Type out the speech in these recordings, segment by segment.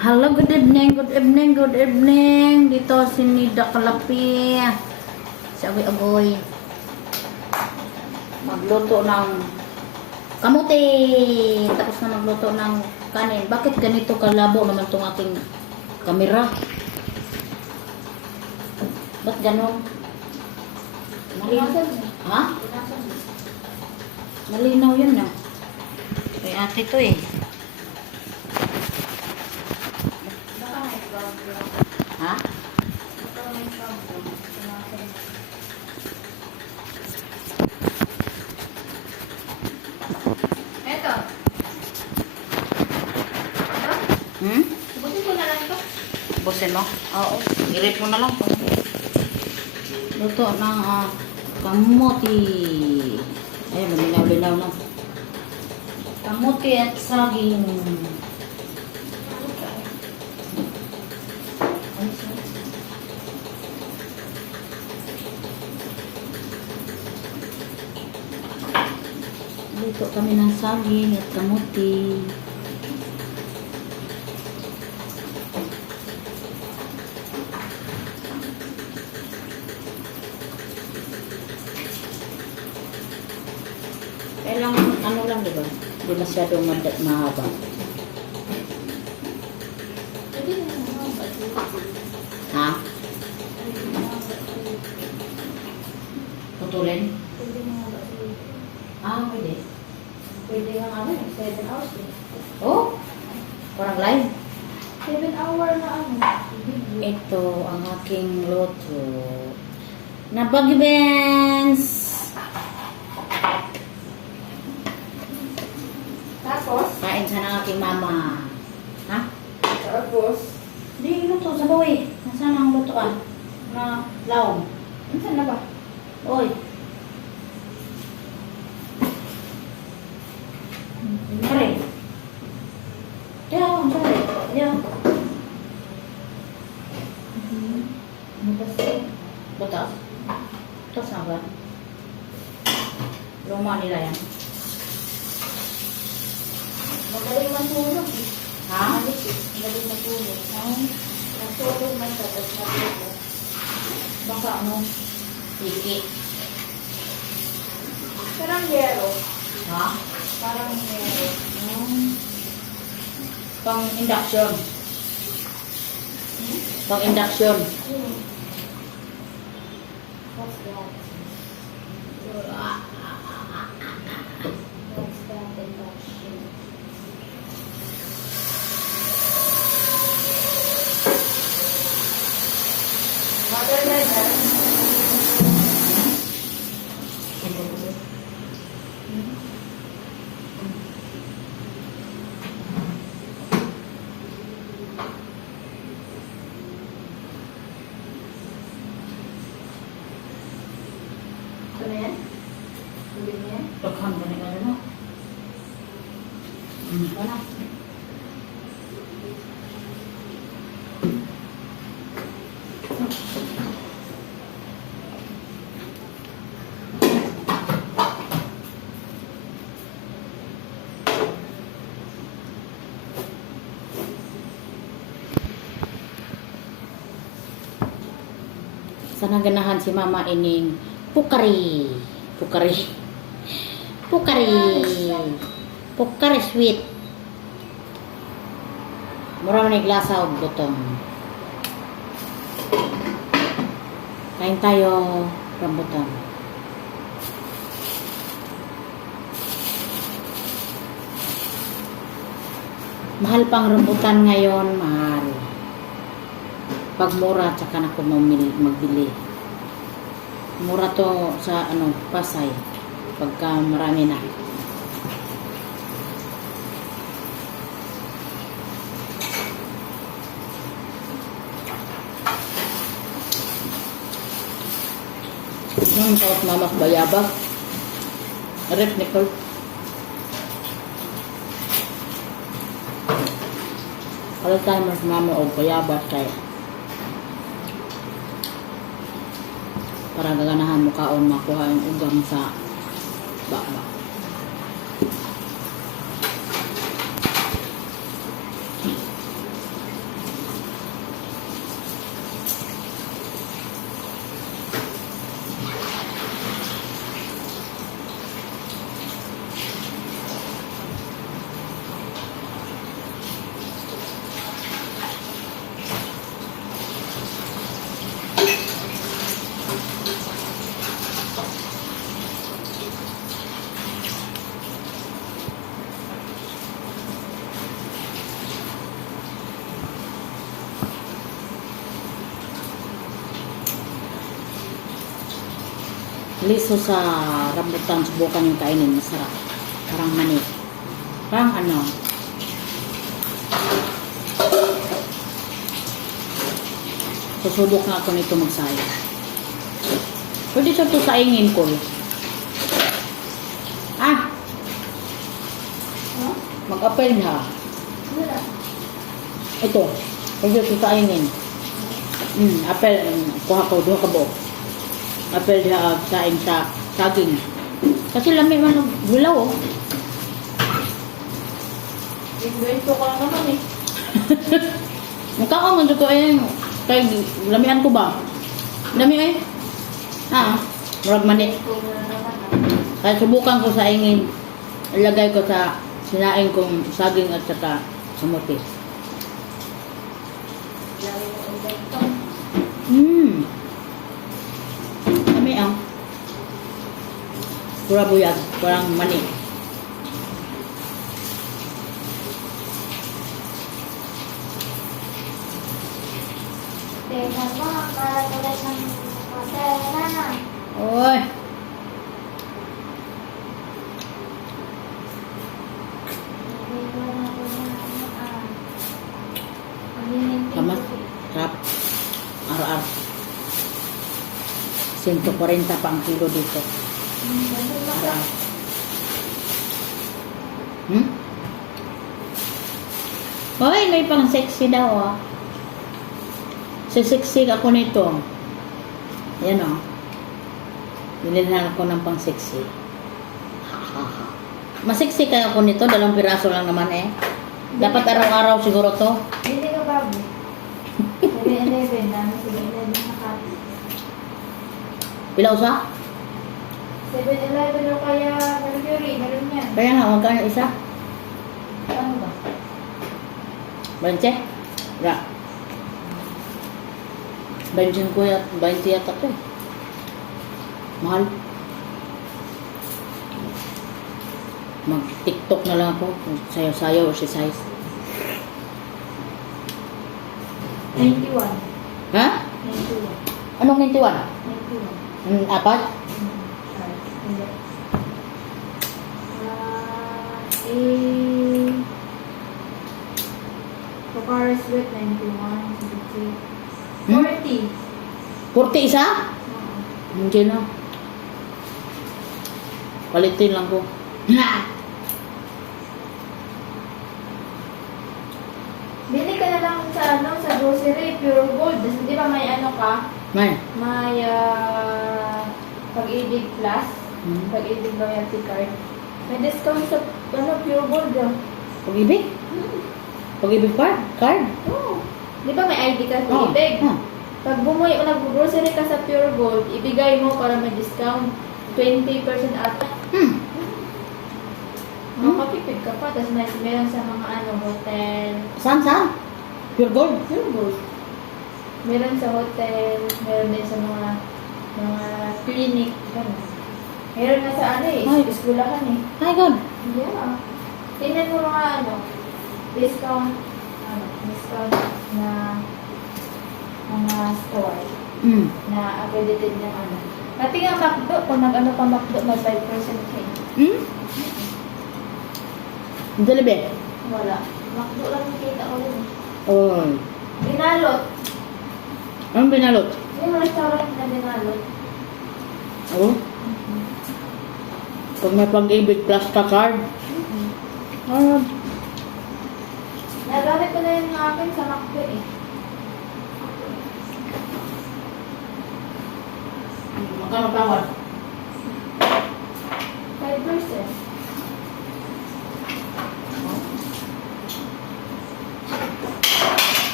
Hello, good evening, good evening, good evening. Dito si Nida Kalapi. Si Agoy-Agoy. Magluto ng kamuti. Tapos na magluto ng kanin. Bakit ganito kalabo naman tong aking kamera? Ba't ganon? Malinaw. Ha? Malinaw yun na. Kay ate to eh. Ha? Eto. Hmm? Subutin ko na lang ito. Busin mo? Oo. I-rip mo na lang. Luto ng kamuti. Ayun, luminaw-linaw na. Kamuti at saging. Luto kami ng saging at kamuti. Kailangan ano lang, diba? Hindi masyadong mahaba. Pwede na naman ba? Ha? Putulin? Pwede na ba? Pwede. Pwede nga ano eh, 7 hours eh. Oh? Parang live? 7 hour na ano. Video. Ito ang aking luto. Na Baggy Benz! Tapos, Kain siya ng aking mama. Ha? tapos, Hindi, luto sa bawi. Nasaan ang lutoan? Na laong. saan na ba? Oy. Mari. Diyan, sorry. Diyan. Butas ko. Butas? Butas na ba? Luma nila yan. Magaling matulog eh. Ha? Alis eh. Magaling matulog. Natulog man siya, tapos natulog. Baka ano? Iki. Parang yero. Ha? Parang yero. Pang induction. Pang induction. What's that? What's that induction? Mother leather. Ito na yan? Tubig na yan? Daghan ba nila na? Wala. Sana ganahan si Mama ining pukari. Pukari. Pukari. Pukari sweet. Mura man iglasa og butong. Kain tayo, rambutan. Mahal pang rambutan ngayon, mahal. Pag mura, tsaka na ako magbili. Mura to sa Pasay. Pagka marami na. Nung tawag mamak bayabag. Rep Nicole. Kalau tayo mas mama o bayabag tayo. Para gaganahan mo kaon makuha yung ugang sa baba. liso sa rambutan, subukan yung kainin, masarap. Parang mani. Parang ano. Susubok nga ako nito magsaya. Pwede siya to saingin ko. Ah! Huh? Mag-appel ha. Wala. Ito. Pwede ito saingin. Appel. Kuha ko. Duha ka buo. Appel siya saing sa saging. Kasi lami man ng gulaw oh. Invento ka naman eh. Mukha ko ko eh. Kay lamian ko ba? Lami eh. Murag mani. Ito na naman ah. Kaya subukan ko sa ingin. Ilagay ko sa sinaing kong saging at saka kamote. Lagi mo invento. Lami ah. Pura buyag. Parang mani. Teka mo, kalatulat ng masaya na. Oy. Kamas. Sarap. Araw-araw. 140 pa ang kilo dito. Araw-araw. Hoy, may pang sexy daw ah. Sexy ako nito. Ayan oh. Binilhan ako ng pang sexy. Masexy kaya ako nito, 2 piraso lang naman eh. Dapat araw-araw siguro to. Hindi ka bago. 7-Eleven, dami 7-Eleven na copy. Pila usa? 7-Eleven o kaya Mercury, meron yan. Kaya nga, magkano isa? Ano ba? 20? Ra. 20 ko yata, 20 yata to eh. Mahal. Mag-tiktok na lang ako. Sayo-sayo o si size. 91. Ha? 91. Anong 91? 91. Apat? Hindi. Pocari Sweat, 91. 40. 40 isa? Hindi na. Palitin lang ko. Bili ka na lang sa grocery, Pure Gold. Di ba may ano ka? May. May Pag-ibig Plus. Pag-ibig loyalty card. May discount sa Pure Gold. Pag-ibig? Pag-ibig card? Card? Oo. Di ba may ID ka sa Oh. Pag-ibig? Pag bumuwi o nag-grocery ka sa Pure Gold, ibigay mo para may discount. 20% ata. Makakapipid ka pa. Tapos meron sa mga hotel. Saan? Pure gold? Pure Gold. Meron sa hotel. Meron din sa mga clinic. Ganun. Meron na sa Ay. eskulahan eh. Ay, God. Yeah. Tingnan mo mga discount na mga store na accredited ng Pati nga McDo, kung nag-ano pa McDo, may 5% eh. Jollibee? Wala. McDo lang yung kita ko rin. Oh. Binalot. Anong binalot? Yung restaurant na binalot. Oh. Pag may pag-ibig plus ka card. Nagamit ko na yung akin sa McDo eh. Magkano tawad? 5%.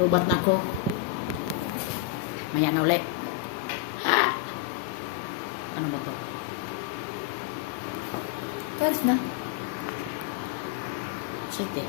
Lubat na ako. Maya na ulit. Ano ba to? Tapos na. Sige.